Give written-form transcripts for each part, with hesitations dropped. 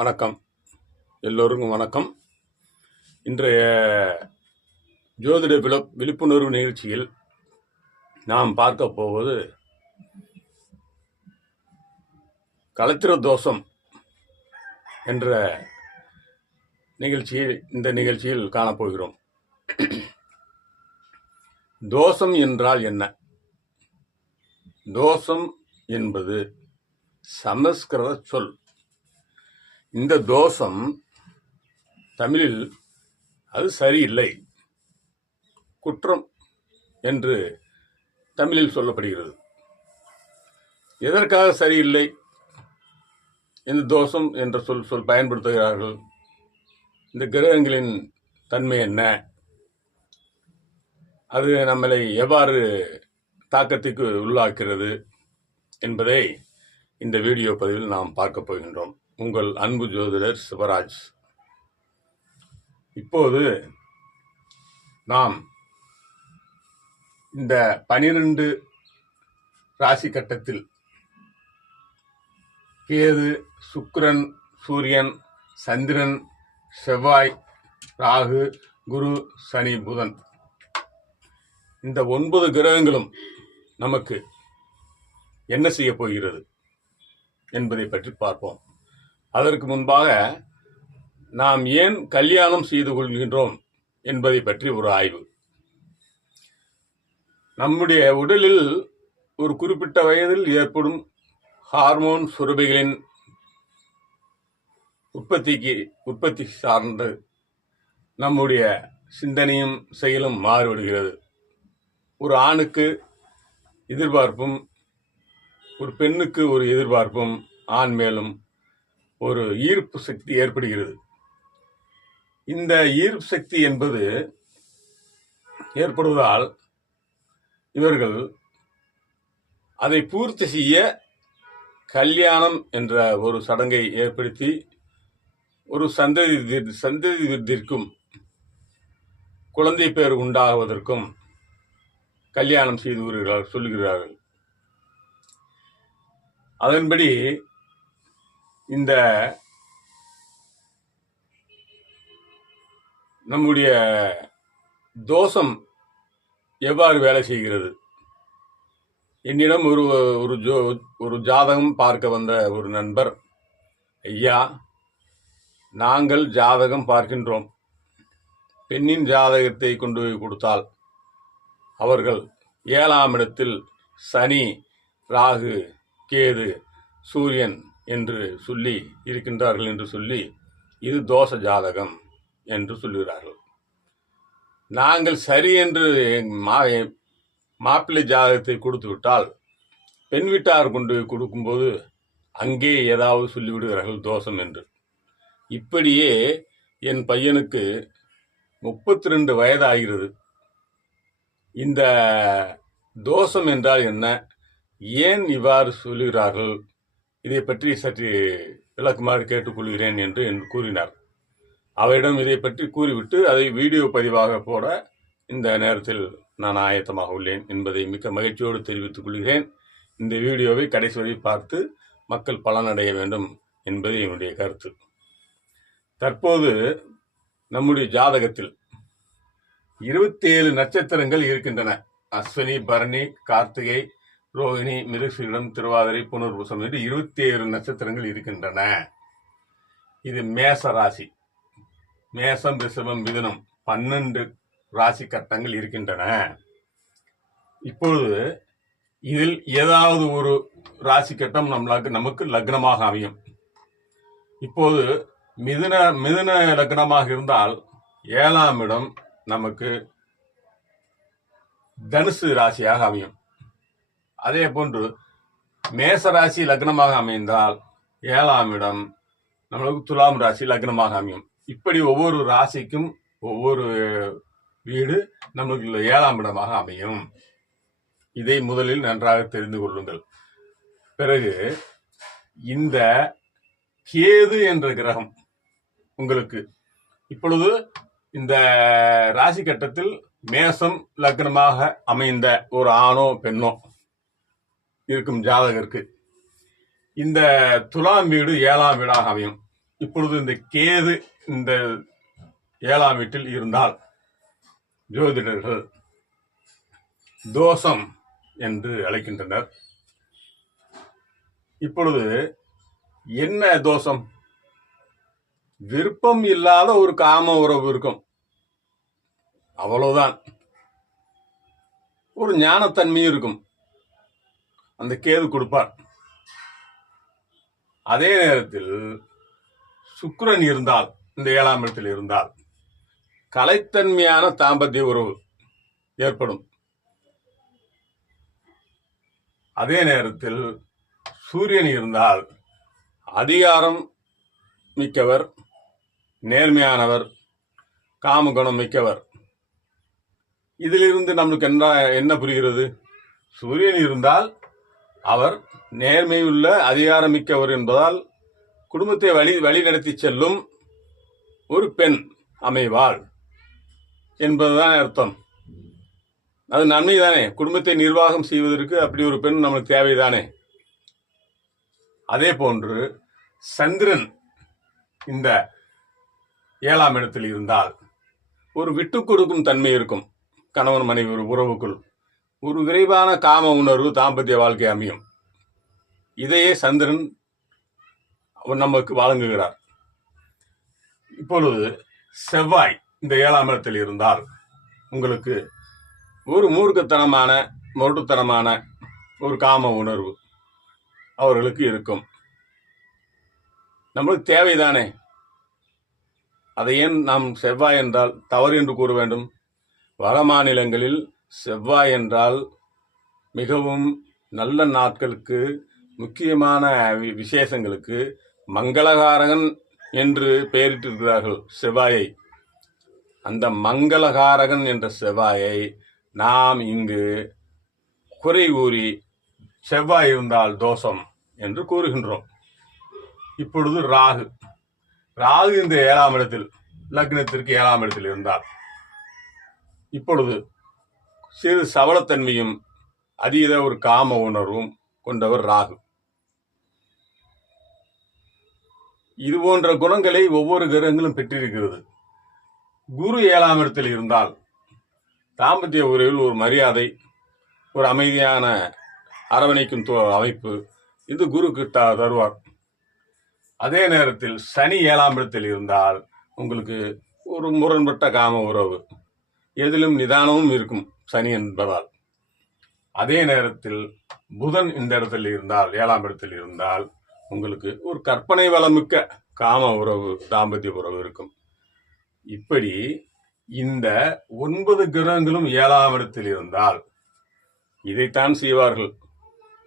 வணக்கம். எல்லோருக்கும் வணக்கம். இன்றைய ஜோதிட விழிப்புணர்வு நிகழ்ச்சியில் நாம் பார்க்க போவது களத்திர தோஷம் என்ற இந்த நிகழ்ச்சியில் காணப்போகிறோம். தோஷம் என்றால் என்ன? தோஷம் என்பது சமஸ்கிருத சொல். இந்த தோஷம் தமிழில் அது சரியில்லை, குற்றம் என்று தமிழில் சொல்லப்படுகிறது. எதற்காக சரியில்லை இந்த தோஷம் என்ற சொல் பயன்படுத்துகிறார்கள்? இந்த கிரகங்களின் தன்மை என்ன? அது நம்மளை எவ்வாறு தாக்கத்துக்கு உள்ளாக்கிறது என்பதை இந்த வீடியோ பதிவில் நாம் பார்க்க போகின்றோம். உங்கள் அன்பு ஜோதிடர் சிவராஜ். இப்போது நாம் இந்த 12 ராசி கட்டத்தில் கேது, சுக்கிரன், சூரியன், சந்திரன், செவ்வாய், ராகு, குரு, சனி, புதன், இந்த 9 கிரகங்களும் நமக்கு என்ன செய்ய போகிறது என்பதை பற்றி பார்ப்போம். அதற்கு முன்பாக நாம் ஏன் கல்யாணம் செய்து கொள்கின்றோம் என்பதை பற்றி ஒரு ஆய்வு. நம்முடைய உடலில் ஒரு குறிப்பிட்ட வயதில் ஏற்படும் ஹார்மோன் சுரபிகளின் உற்பத்தி சார்ந்து நம்முடைய சிந்தனையும் செயலும் மாறுபடுகிறது. ஒரு ஆணுக்கு எதிர்பார்ப்பும், ஒரு பெண்ணுக்கு ஒரு எதிர்பார்ப்பும், ஆண் மேலும் ஒரு ஈர்ப்பு சக்தி ஏற்படுகிறது. இந்த ஈர்ப்பு சக்தி என்பது ஏற்படுவதால் இவர்கள் அதை பூர்த்தி செய்ய கல்யாணம் என்ற ஒரு சடங்கை ஏற்படுத்தி ஒரு சந்ததிக்கும் குழந்தை பேர் உண்டாகுவதற்கும் கல்யாணம் செய்து சொல்லுகிறார்கள். அதன்படி இந்த நம்முடைய தோஷம் எவ்வாறு வேலை செய்கிறது? என்னிடம் ஒரு ஜாதகம் பார்க்க வந்த ஒரு நண்பர், ஐயா, நாங்கள் ஜாதகம் பார்க்கின்றோம், பெண்ணின் ஜாதகத்தை கொண்டு போய் கொடுத்தால் அவர்கள் 7ஆம் இடத்தில் சனி, ராகு, கேது, சூரியன் என்று சொல்லி இருக்கின்றார்கள் என்று சொல்லி இது தோஷ ஜாதகம் என்று சொல்லுகிறார்கள். நாங்கள் சரி என்று மாப்பிள்ளை ஜாதகத்தை கொடுத்து விட்டால் பெண் வீட்டார் கொண்டு கொடுக்கும்போது அங்கே ஏதாவது சொல்லிவிடுகிறார்கள் தோஷம் என்று. இப்படியே என் பையனுக்கு 32 வயது ஆகிறது. இந்த தோஷம் என்றால் என்ன, ஏன் இவ்வாறு சொல்லுகிறார்கள், இதை பற்றி சற்று விளக்குமாறு கேட்டுக்கொள்கிறேன் என்று கூறினார். அவரிடம் இதை பற்றி கூறிவிட்டு அதை வீடியோ பதிவாக போட இந்த நேரத்தில் நான் ஆயத்தமாக உள்ளேன் என்பதை மிக்க மகிழ்ச்சியோடு தெரிவித்துக் கொள்கிறேன். இந்த வீடியோவை கடைசி வரை பார்த்து மக்கள் பலனடைய வேண்டும் என்பது என்னுடைய கருத்து. தற்போது நம்முடைய ஜாதகத்தில் 27 நட்சத்திரங்கள் இருக்கின்றன. அஸ்வினி, பரணி, கார்த்திகை, ரோஹிணி, மிருகசீரிடம், திருவாதிரை, புனர்பூசம் என்று 27 நட்சத்திரங்கள் இருக்கின்றன. இது மேச ராசி. மேசம், ரிஷபம், மிதுனம் 12 ராசி கட்டங்கள் இருக்கின்றன. இப்பொழுது இதில் ஏதாவது ஒரு ராசி கட்டம் நமக்கு லக்னமாக அமையும். இப்போது மிதுன லக்னமாக இருந்தால் 7ஆம் இடம் நமக்கு தனுசு ராசியாக அமையும். அதே போன்று மேச ராசி லக்னமாக அமைந்தால் 7ஆம் இடம் நம்மளுக்கு துலாம் ராசி லக்னமாக அமையும். இப்படி ஒவ்வொரு ராசிக்கும் ஒவ்வொரு வீடு நம்மளுக்கு 7ஆம் இடமாக அமையும். இதை முதலில் நன்றாக தெரிந்து கொள்ளுங்கள். பிறகு இந்த கேது என்ற கிரகம் உங்களுக்கு இப்பொழுது இந்த ராசி கட்டத்தில் மேசம் லக்னமாக அமைந்த ஒரு ஆணோ பெண்ணோ இருக்கும் ஜாதகருக்கு இந்த துலாம் வீடு 7ஆம் வீடாக அமையும். இப்பொழுது இந்த கேது இந்த 7ஆம் வீட்டில் இருந்தால் ஜோதிடர்கள் தோஷம் என்று அழைக்கின்றனர். இப்பொழுது என்ன தோஷம்? விருப்பம் இல்லாத ஒரு காம உறவு இருக்கும், அவ்வளவுதான். ஒரு ஞானத்தன்மையும் இருக்கும், அந்த கேது கொடுப்பார். அதே நேரத்தில் சுக்கிரன் இருந்தால், இந்த 7ஆம் இடத்தில் இருந்தால் கலைத்தன்மையான தாம்பத்திய உறவு ஏற்படும். அதே நேரத்தில் சூரியன் இருந்தால் அதிகாரம் மிக்கவர், நேர்மையானவர், காமகுணம் மிக்கவர். இதிலிருந்து நம்மளுக்கு என்ன புரிகிறது? சூரியன் இருந்தால் அவர் நேர்மையுள்ள அதிகாரம் மிக்கவர் என்பதால் குடும்பத்தை வழி நடத்தி செல்லும் ஒரு பெண் அமைவாள் என்பதுதான் அர்த்தம். அது நன்மைதானே, குடும்பத்தை நிர்வாகம் செய்வதற்கு அப்படி ஒரு பெண் நமக்கு தேவைதானே. அதே போன்று சந்திரன் இந்த 7ஆம் இடத்தில் இருந்தால் ஒரு விட்டு கொடுக்கும் தன்மை இருக்கும். கணவன் மனைவி ஒரு உறவுக்குள் ஒரு விரைவான காம உணர்வு, தாம்பத்திய வாழ்க்கை அமையும். இதையே சந்திரன் நமக்கு வழங்குகிறார். இப்பொழுது செவ்வாய் இந்த 7ஆம் இடத்தில் இருந்தால் உங்களுக்கு ஒரு மூர்க்கத்தனமான, மொரட்டுத்தனமான ஒரு காம உணர்வு அவர்களுக்கு இருக்கும். நம்மளுக்கு தேவைதானே. அதை ஏன் நாம் செவ்வாய் என்றால் தவறு என்று கூற வேண்டும்? வட மாநிலங்களில் செவ்வாய் என்றால் மிகவும் நல்ல நாட்களுக்கு, முக்கியமான விசேஷங்களுக்கு மங்களகாரகன் என்று பெயரிட்டிருக்கிறார்கள் செவ்வாயை. அந்த மங்களகாரகன் என்ற செவ்வாயை நாம் இங்கு குறை கூறி செவ்வாய் இருந்தால் தோஷம் என்று கூறுகின்றோம். இப்பொழுது ராகு இந்த 7ஆம் இடத்தில், லக்னத்திற்கு 7ஆம் இடத்தில் இருந்தால் இப்பொழுது சிறு சவளத்தன்மையும் அதீத ஒரு காம உணர்வும் கொண்டவர் ராகு. இது போன்ற குணங்களை ஒவ்வொரு கிரகங்களும் பெற்றிருக்கிறது. குரு 7ஆம் இடத்தில் இருந்தால் தாம்பத்திய உறவில் ஒரு மரியாதை, ஒரு அமைதியான அரவணைக்கும் அமைப்பு இது குருக்கு தருவார். அதே நேரத்தில் சனி 7ஆம் இடத்தில் இருந்தால் உங்களுக்கு ஒரு முரண்பட்ட காம உறவு, எதிலும் நிதானமும் இருக்கும் சனி என்பதால். அதே நேரத்தில் புதன் இந்த இடத்தில் இருந்தால், 7ஆம் இடத்தில் இருந்தால் உங்களுக்கு ஒரு கற்பனை வளமிக்க காம உறவு, தாம்பத்திய உறவு இருக்கும். இப்படி இந்த 9 கிரகங்களும் 7ஆம் இடத்தில் இருந்தால் இதைத்தான் செய்வார்கள்.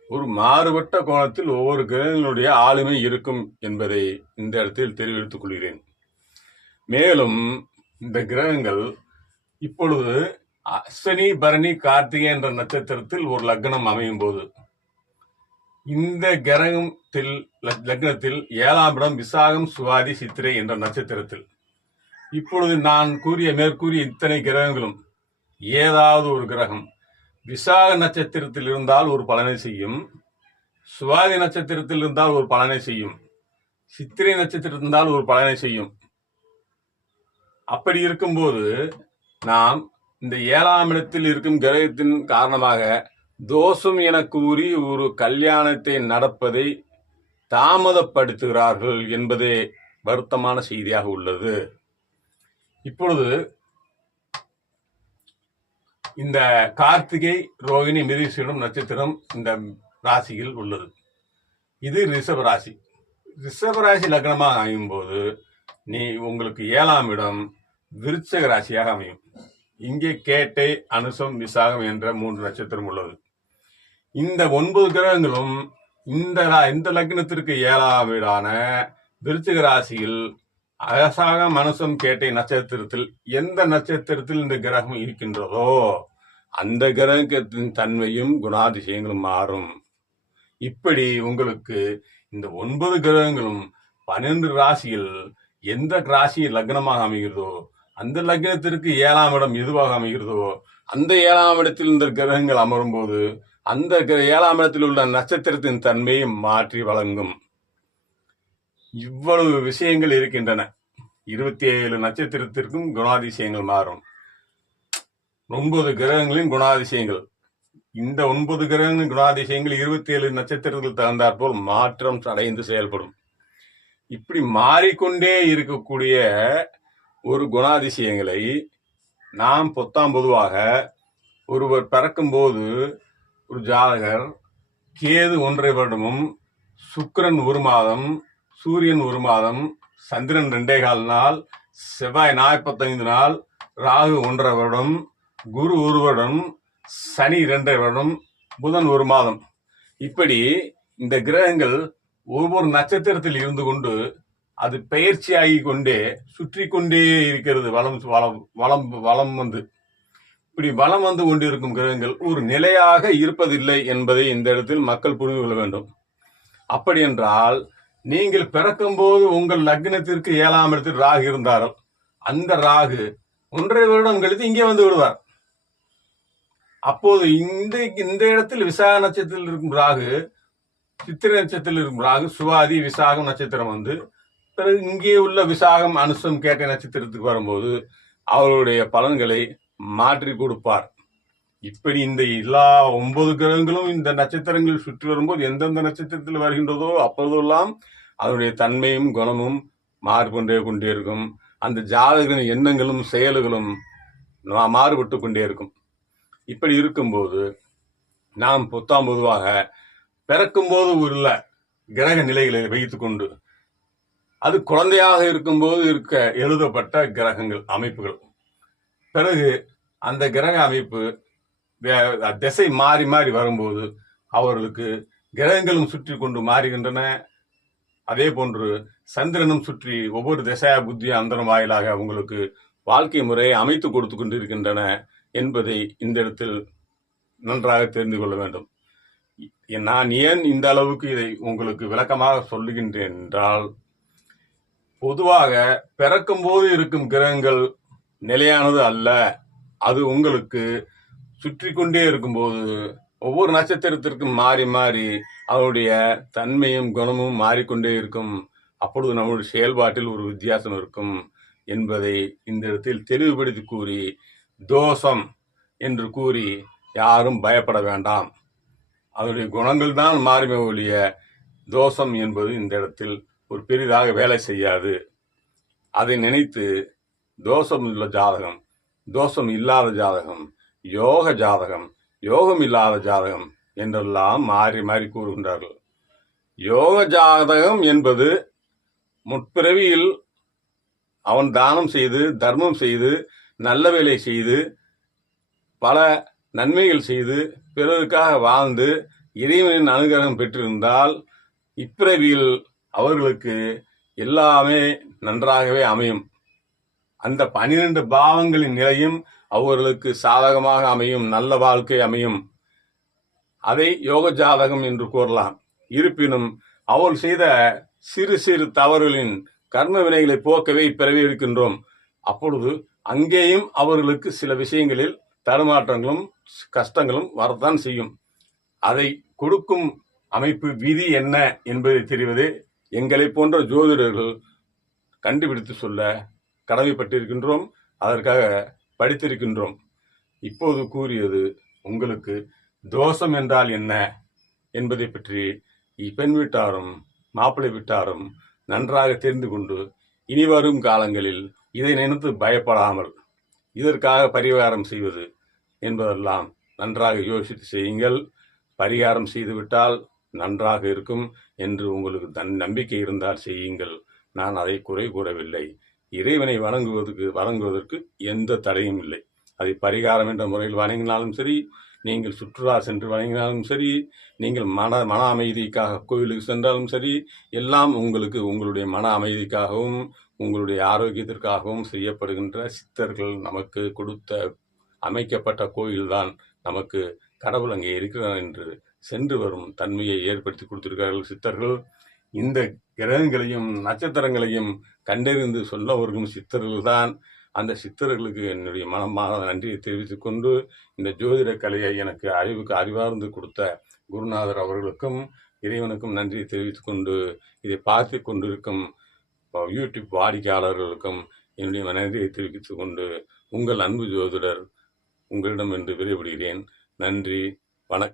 ஒரு மாறுபட்ட கோணத்தில் ஒவ்வொரு கிரகங்களுடைய ஆளுமை இருக்கும் என்பதை இந்த இடத்தில் தெரிவித்துக் கொள்கிறேன். மேலும் இந்த கிரகங்கள் இப்பொழுது அஸ்வினி, பரணி, கார்த்திகை என்ற நட்சத்திரத்தில் ஒரு லக்னம் அமையும் போது இந்த கிரகத்தில் லக்னத்தில் 7ஆம் இடம் விசாகம், சுவாதி, சித்திரை என்ற நட்சத்திரத்தில் இப்பொழுது நான் மேற்கூறிய இத்தனை கிரகங்களும் ஏதாவது ஒரு கிரகம் விசாக நட்சத்திரத்தில் இருந்தால் ஒரு பலனை செய்யும், சுவாதி நட்சத்திரத்தில் இருந்தால் ஒரு பலனை செய்யும், சித்திரை நட்சத்திரத்தில் இருந்தால் ஒரு பலனை செய்யும். அப்படி இருக்கும்போது நாம் இந்த 7ஆம் இடத்தில் இருக்கும் கிரகத்தின் காரணமாக தோஷம் என கூறி ஒரு கல்யாணத்தை நடப்பதை தாமதப்படுத்துகிறார்கள் என்பதே வருத்தமான செய்தியாக உள்ளது. இப்பொழுது இந்த கார்த்திகை, ரோகிணி, மிருகசீரிடம் நட்சத்திரம் இந்த ராசியில் உள்ளது. இது ரிஷபராசி. ரிஷபராசி லக்னமாக அமையும் போது உங்களுக்கு 7ஆம் இடம் விருச்சக ராசியாக அமையும். இங்கே கேட்டை, அனுசம், விசாகம் என்ற 3 நட்சத்திரம் உள்ளது. இந்த 9 கிரகங்களும் இந்த லக்னத்திற்கு 7ஆம் வீடான விருச்சிக ராசியில் அகசாகம், அனுசம், கேட்டை நட்சத்திரத்தில் எந்த நட்சத்திரத்தில் இந்த கிரகம் இருக்கின்றதோ அந்த கிரகத்தின் தன்மையும் குணாதிசயங்களும் மாறும். இப்படி உங்களுக்கு இந்த 9 கிரகங்களும் 12 ராசியில் எந்த ராசி லக்னமாக அமைகிறதோ அந்த லக்னத்திற்கு 7ஆம் இடம் எதுவாக அமைகிறதோ அந்த 7ஆம் இடத்தில் இந்த கிரகங்கள் அமரும் போது அந்த 7ஆம் இடத்தில் உள்ள நட்சத்திரத்தின் தன்மையை மாற்றி வழங்கும். இவ்வளவு விஷயங்கள் இருக்கின்றன. 27 நட்சத்திரத்திற்கும் குணாதிசயங்கள் மாறும். 9 கிரகங்களின் குணாதிசயங்கள். இந்த 9 கிரகங்களின் குணாதிசயங்கள் 27 நட்சத்திரங்கள் தகுந்தாற்போல் மாற்றம் அடைந்து செயல்படும். இப்படி மாறிக்கொண்டே இருக்கக்கூடிய ஒரு குணாதிசயங்களை நாம் பொதுவாக ஒருவர் பிறக்கும்போது ஒரு ஜாதகர் கேது 1.5 வருடமும், சுக்கிரன் 1 மாதம், சூரியன் 1 மாதம், சந்திரன் 2.25 நாள், செவ்வாய் 45 நாள், ராகு 1.5 வருடம், குரு 1 வருடம், சனி 2.5 வருடம், புதன் 1 மாதம். இப்படி இந்த கிரகங்கள் ஒவ்வொரு நட்சத்திரத்தில் இருந்து கொண்டு அது பயிற்சியாகி கொண்டே சுற்றி கொண்டே இருக்கிறது. வளம் வந்து இப்படி வளம் வந்து கொண்டிருக்கும் கிரகங்கள் ஒரு நிலையாக இருப்பதில்லை என்பதை இந்த இடத்தில் மக்கள் புரிந்து கொள்ள வேண்டும். அப்படி என்றால் நீங்கள் பிறக்கும் போது உங்கள் லக்னத்திற்கு 7ஆம் இடத்தில் ராகு இருந்தார்கள். அந்த ராகு 1.5 வருடம் கழித்து இங்கே வந்து விடுவார். அப்போது இந்த இடத்தில் விசாக நட்சத்திரத்தில் இருக்கும் ராகு, சித்திரை நட்சத்திரத்தில் இருக்கும் ராகு, சுவாதி விசாகம் நட்சத்திரம் வந்து பிறகு இங்கே உள்ள விசாகம் அனுசம் கேட்ட நட்சத்திரத்துக்கு வரும்போது அவருடைய பலன்களை மாற்றி கொடுப்பார். இப்படி இந்த எல்லா 9 கிரகங்களும் இந்த நட்சத்திரங்கள் சுற்றி வரும்போது எந்தெந்த நட்சத்திரத்தில் வருகின்றதோ அப்போதெல்லாம் அதனுடைய தன்மையும் குணமும் கொண்டே இருக்கும். அந்த ஜாதகரின் எண்ணங்களும் செயல்களும் மாறுபட்டு கொண்டே இருக்கும். இப்படி இருக்கும்போது நாம் பொதுவாக பிறக்கும்போது உள்ள கிரக நிலைகளை வைத்துக் கொண்டு அது குழந்தையாக இருக்கும்போது எழுதப்பட்ட கிரகங்கள் அமைப்புகள், பிறகு அந்த கிரக அமைப்பு திசை மாறி மாறி வரும்போது அவர்களுக்கு கிரகங்களும் சுற்றி கொண்டு மாறுகின்றன. அதே போன்று சந்திரனும் சுற்றி ஒவ்வொரு திசையா புத்தி அந்தரம் வாயிலாக அவங்களுக்கு வாழ்க்கை முறையை அமைத்து கொடுத்து கொண்டிருக்கின்றன என்பதை இந்த இடத்தில் நன்றாக தெரிந்து கொள்ள வேண்டும். நான் ஏன் இந்த அளவுக்கு இதை உங்களுக்கு விளக்கமாக சொல்லுகின்றேன் என்றால், பொதுவாக பிறக்கும் போது இருக்கும் கிரகங்கள் நிலையானது அல்ல. அது உங்களுக்கு சுற்றி கொண்டே இருக்கும்போது ஒவ்வொரு நட்சத்திரத்திற்கும் மாறி மாறி அவருடைய தன்மையும் குணமும் மாறிக்கொண்டே இருக்கும். அப்பொழுது நம்முடைய செயல்பாட்டில் ஒரு வித்தியாசம் இருக்கும் என்பதை இந்த இடத்தில் தெளிவுபடுத்தி கூறி, தோஷம் என்று கூறி யாரும் பயப்பட வேண்டாம். அதனுடைய குணங்கள் தான் மாறுமே ஒழிய தோஷம் என்பது இந்த இடத்தில் ஒரு பெரிதாக வேலை செய்யாது. அதை நினைத்து தோஷம் உள்ள ஜாதகம், தோஷம் இல்லாத ஜாதகம், யோக ஜாதகம், யோகம் இல்லாத ஜாதகம் என்றெல்லாம் மாறி மாறி கூறுகின்றார்கள். யோக ஜாதகம் என்பது முற்பிறவியில் அவன் தானம் செய்து, தர்மம் செய்து, நல்ல வேலை செய்து, பல நன்மைகள் செய்து, பிறருக்காக வாழ்ந்து இறைவனின் அனுகிரகம் பெற்றிருந்தால் இப்பிறவியில் அவர்களுக்கு எல்லாமே நன்றாகவே அமையும். அந்த 12 பாவங்களின் நிலையும் அவர்களுக்கு சாதகமாக அமையும், நல்ல வாழ்க்கை அமையும். அதை யோக ஜாதகம் என்று கூறலாம். இருப்பினும் அவள் செய்த சிறு சிறு தவறுகளின் கர்ம வினைகளை போக்கவே இப்பிறவி இருக்கின்றோம். அப்பொழுது அங்கேயும் அவர்களுக்கு சில விஷயங்களில் தடுமாற்றங்களும் கஷ்டங்களும் வரத்தான் செய்யும். அதை கொடுக்கும் அமைப்பு விதி என்ன என்பதை தெரிவது எங்களை போன்ற ஜோதிடர்கள் கண்டுபிடித்து சொல்ல கடமைப்பட்டிருக்கின்றோம். அதற்காக படித்திருக்கின்றோம். இப்போது கூறியது உங்களுக்கு தோஷம் என்றால் என்ன என்பதை பற்றி பெண் வீட்டாரும் மாப்பிள்ளை வீட்டாரும் நன்றாக தெரிந்து கொண்டு இனி வரும் காலங்களில் இதை நினைத்து பயப்படாமல் இதற்காக பரிகாரம் செய்வது என்பதெல்லாம் நன்றாக யோசித்து செய்யுங்கள். பரிகாரம் செய்துவிட்டால் நன்றாக இருக்கும் என்று உங்களுக்கு நம்பிக்கை இருந்தால் செய்யுங்கள். நான் அதை குறை கூறவில்லை. இறைவனை வணங்குவதற்கு எந்த தடையும் இல்லை. அதை பரிகாரம் என்ற முறையில் வணங்கினாலும் சரி, நீங்கள் சுற்றுலா சென்று வணங்கினாலும் சரி, நீங்கள் மன அமைதிக்காக கோயிலுக்கு சென்றாலும் சரி, எல்லாம் உங்களுடைய மன அமைதிக்காகவும் உங்களுடைய ஆரோக்கியத்திற்காகவும் செய்யப்படுகின்ற சித்தர்கள் நமக்கு கொடுத்த அமைக்கப்பட்ட கோயில்தான் நமக்கு கடவுள் அங்கே இருக்கிறார் என்று சென்று வரும் தன்மையை ஏற்படுத்தி கொடுத்திருக்கிறார்கள் சித்தர்கள். இந்த கிரகங்களையும் நட்சத்திரங்களையும் கண்டறிந்து சொல்லவரும் சித்தர்கள் தான். அந்த சித்தர்களுக்கு என்னுடைய மனமான நன்றியை தெரிவித்துக் கொண்டு, இந்த ஜோதிட கலையை எனக்கு அறிவார்ந்து கொடுத்த குருநாதர் அவர்களுக்கும் இறைவனுக்கும் நன்றி தெரிவித்துக் கொண்டு இதை பார்த்து கொண்டிருக்கும் யூடியூப் வாடிக்கையாளர்களுக்கும் என்னுடைய நன்றியை தெரிவித்துக் கொண்டு உங்கள் அன்பு ஜோதிடர் உங்களிடம் என்று விடைபெறுகிறேன். நன்றி.